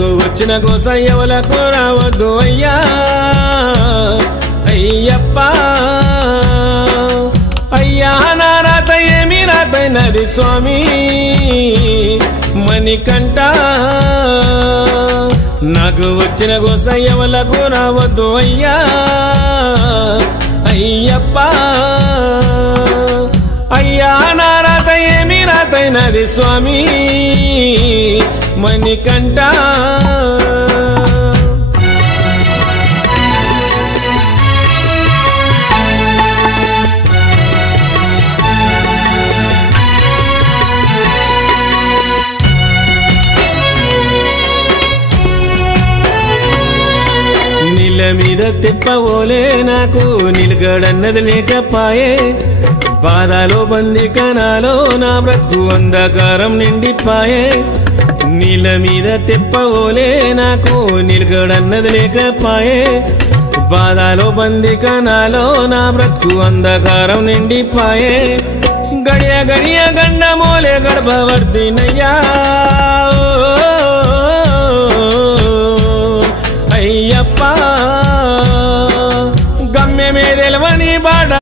నాకు వచ్చిన గోస ఎవలకు రావద్దు అయ్యా అయ్యప్ప అయ్యా నా రాత ఏమి రాతైనది స్వామి మణికంఠ నాకు వచ్చిన గోస ఎవలకు రావద్దు అయ్యా అయ్యప్ప అయ్యా నా రాత ఏమి రాతైనది స్వామి మణికంఠ నీళ్ళ మీద తిప్పవోలే నాకు నిలకడన్నది లేకపాయే బాధలో బందికనాలో నా బ్రతుకు అంధకారం నిండిపాయే నీళ్ళ మీద తిప్పవోలే నాకు నిలకడన్నది లేకపాయే బాధలో బందికనాలో నా బ్రతుకు అంధకారం నిండిపాయే గడియ గడియ గండమోలే గడపవర్దినయ్యా